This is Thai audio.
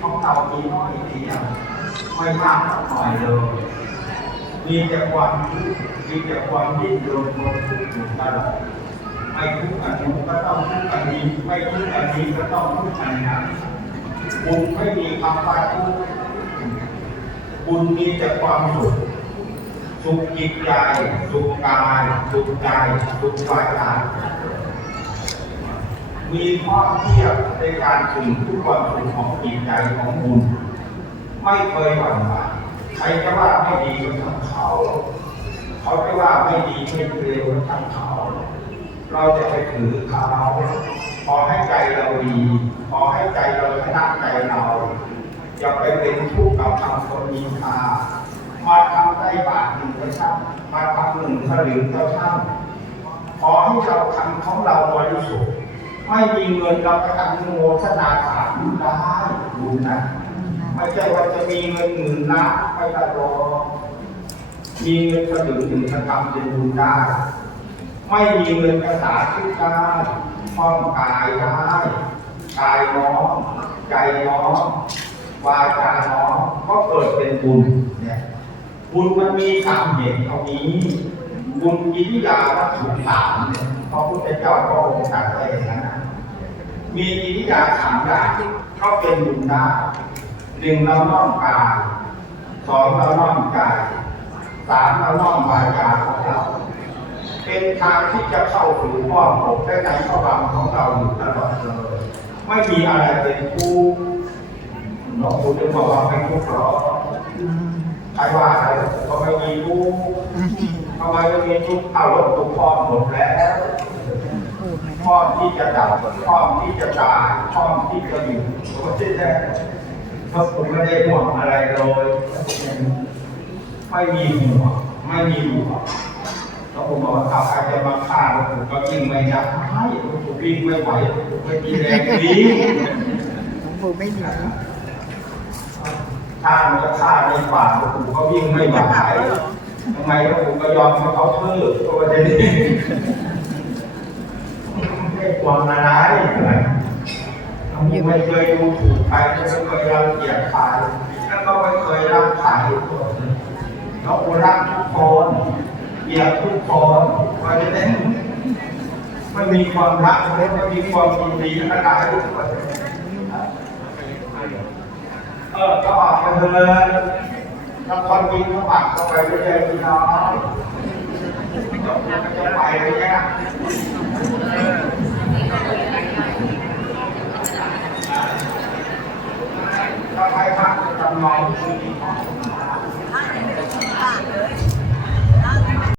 ของเรามีน้อยเดียวไม่มากหน่อยเลยมีแต่ความมีแต่ความดิ้นรนทนทุกข์อยู่ตลอดไม่ทุกข์อันนู้นก็ต้องทุกข์อันนี้ไม่ทุกข์อันนี้ก็ต้องทุกข์อันนั้นบุญไม่มีคำว่าทุกข์บุญมีแต่ความสุขสุขจิตใจสุขกายสุขใจสุขวาจา มีข้อเทียบในการถึงทุกความสุขของจิตใจของบุญไม่เคยหวั่นไหวใครจะว่าไม่ดีก็ทำเขา เขาจะว่าไม่ดีไม่เลวก็ทำเขา เราจะไปถือเขาขอให้ใจเราดีขอให้ใจเราชนะใจเราอย่าไปเป็นทุกข์กับคำคนมีคามาทำได้บาทหนึ่งก็ช่างมาทำหนึ่งสลึงก็ช่างขอให้เราทำของเราบริสุทธิ์ ไม่มีเงินเราจะทำโมทนาสาธุได้บุญนะไม่ใช่ว่าจะมีเงินหมื่นล้านไม่ได้รอกมีเงินกระดึงหนึ่งกระทำเป็นบุญได้ ไม่มีเงินกระสาทุกได้ท่องกายได้กายน้อมใจน้อมวาจาน้อมก็เกิดเป็นบุญเนี่ยบุญมันมีสามเหตุเท่านี้ บุญกิริยาวัตถุสามเพระพุทธเจ้าก็องค์ตรัสไว้อย่างนั้นะมีกิริยาสามอย่างก็เป็นบุญได้หนึ่งเราน้อมกายสองเราน้อมใจสามเราน้อมวาจาของเราเป็นทางที่จะเข้าสู่อ้อมได้ในพระวังของเราอยู่ตลอดเลยไม่มีอะไรเป็นทุกข์หลวงปู่จะบอกว่าไม่ทุกข์หรอกใครว่าอะไรก็ไม่มีทุกข์ ทำไมไม่มีทุกข์เอารถตุกพร้อมหมดแล้วพร้อมที่จะดับพร้อมที่จะตายพร้อมที่จะอยู่ผมไม่ได้เพราะผมไม่ได้ห่วงอะไรเลยไม่มีห่วงไม่มีห่วงแล้วผมบอกว่าถ้าใครจะมาฆ่าผมก็วิ่งไม่ได้ผมวิ่งไม่ไหวไม่มีแรงวิ่งหลวงปู่ไม่หนีถ้ามันจะฆ่าในป่าผมก็วิ่งไม่ไหว ไมแล้วผมก็ยอมให้เขาเทื่อตัวประเด็นนี้ไม่กลัวอะไรผมไม่เคยดูถูกใครไม่เคยรังเกียจใครแล้วก็ไม่เคยรักใครเรารักทุกคนเกลียดทุกคนเพราะฉะนั้นไม่มีความรักไม่มีความยินดีอะไรเออก็ออกมาเถอะ ถ้าคนกินก็ปักเข้าไปเรื่อยๆพี่น้องจะไปเลยเนี่ถ้าใครพักจะจำลองที่นี่